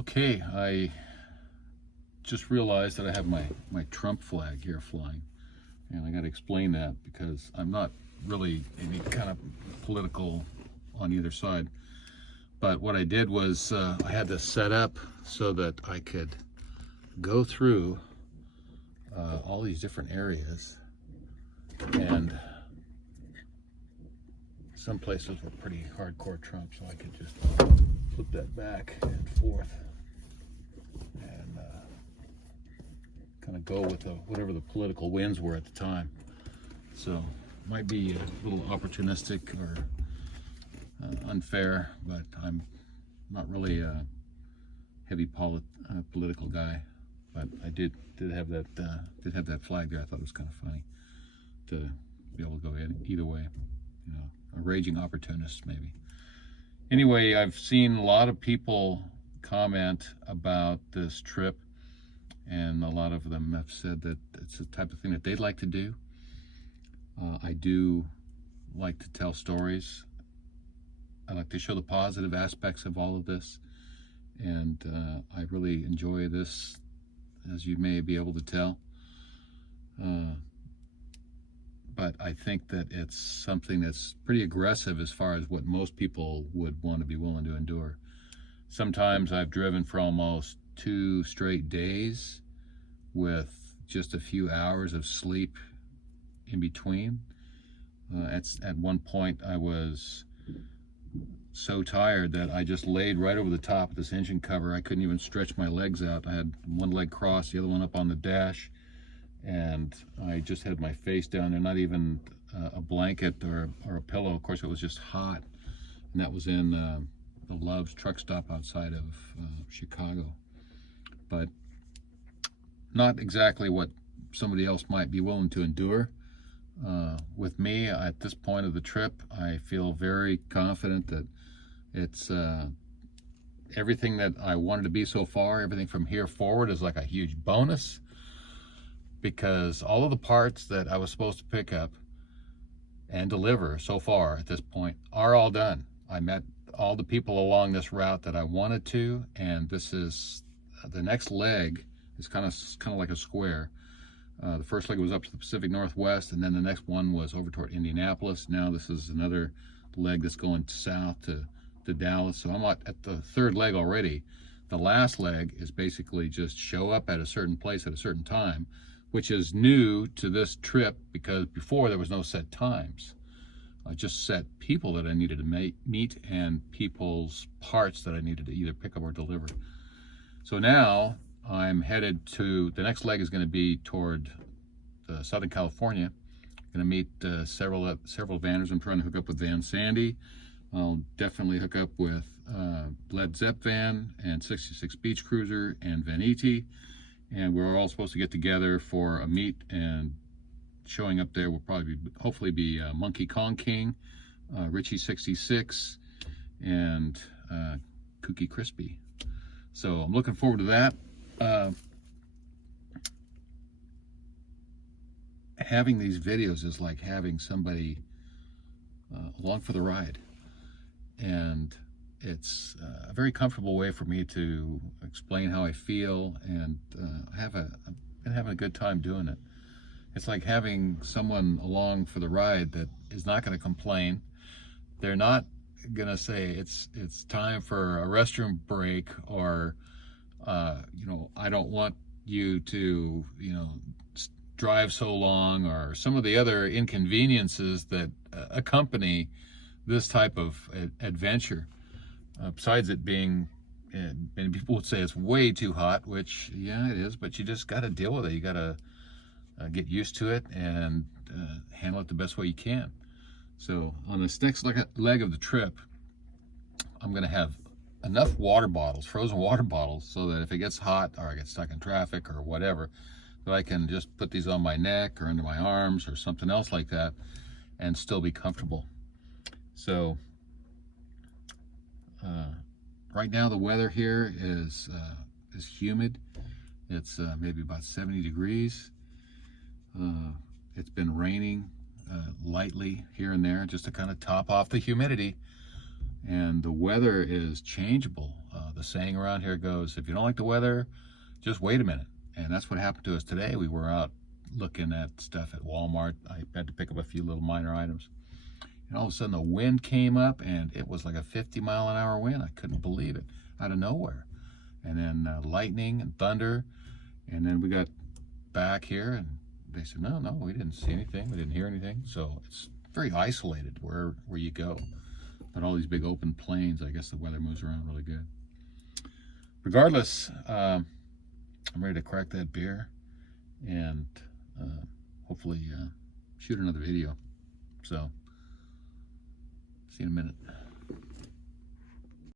Okay, I just realized that I have my Trump flag here flying, and I got to explain that because I'm not really any kind of political on either side. But what I did was I had this set up so that I could go through all these different areas, and some places were pretty hardcore Trump, so I could just flip that back and forth and kind of go with whatever the political winds were at the time. So might be a little opportunistic or unfair, but I'm not really a heavy political guy. But I did have that flag there. I thought it was kind of funny to be able to go either way. You know, a raging opportunist maybe. Anyway, I've seen a lot of people comment about this trip, and a lot of them have said that it's the type of thing that they'd like to do. I do like to tell stories. I like to show the positive aspects of all of this, and I really enjoy this, as you may be able to tell. But I think that it's something that's pretty aggressive as far as what most people would want to be willing to endure. Sometimes I've driven for almost 2 straight days with just a few hours of sleep in between. At one point I was so tired that I just laid right over the top of this engine cover. I couldn't even stretch my legs out. I had one leg crossed, the other one up on the dash, and I just had my face down there, not even a blanket or a pillow. Of course, it was just hot, and that was in the Love's truck stop outside of Chicago. But not exactly what somebody else might be willing to endure. With me, at this point of the trip, I feel very confident that it's everything that I wanted to be so far. Everything from here forward is like a huge bonus, because all of the parts that I was supposed to pick up and deliver so far at this point are all done. I met all the people along this route that I wanted to, and this is the next leg is kind of like a square. The first leg was up to the Pacific Northwest, and then the next one was over toward Indianapolis. Now this is another leg that's going south to Dallas. So I'm at the third leg already. The last leg is basically just show up at a certain place at a certain time, which is new to this trip because before there was no set times. Just set people that I needed to meet and people's parts that I needed to either pick up or deliver. So now I'm headed to, the next leg is going to be toward Southern California. I'm going to meet several vanners. I'm trying to hook up with Van Sandy. I'll definitely hook up with Led Zepp van and 66 Beach Cruiser and Veneti. And we're all supposed to get together for a meet, and showing up there will probably hopefully be Monkey Kong King, Richie 66, and Kooky Crispy. So I'm looking forward to that. Having these videos is like having somebody along for the ride, and it's a very comfortable way for me to explain how I feel, and I've been having a good time doing it. It's like having someone along for the ride that is not going to complain. They're not going to say it's time for a restroom break, or I don't want you to drive so long, or some of the other inconveniences that accompany this type of adventure. Besides it being, many people would say it's way too hot, which, yeah, it is, but you just got to deal with it. You got to get used to it and handle it the best way you can. So on this next leg of the trip, I'm going to have enough water bottles, frozen water bottles, so that if it gets hot or I get stuck in traffic or whatever, that I can just put these on my neck or under my arms or something else like that and still be comfortable. So right now the weather here is humid. It's maybe about 70 degrees. It's been raining lightly here and there just to kind of top off the humidity, and the weather is changeable. the saying around here goes, if you don't like the weather, just wait a minute. And that's what happened to us today. We were out looking at stuff at Walmart. I had to pick up a few little minor items. And all of a sudden the wind came up, and it was like a 50-mile-an-hour wind. I couldn't believe it, out of nowhere. And then lightning and thunder. And then we got back here, and they said, no, we didn't see anything. We didn't hear anything. So it's very isolated where you go. But all these big open plains, I guess the weather moves around really good. Regardless, I'm ready to crack that beer and hopefully shoot another video. So, see you in a minute.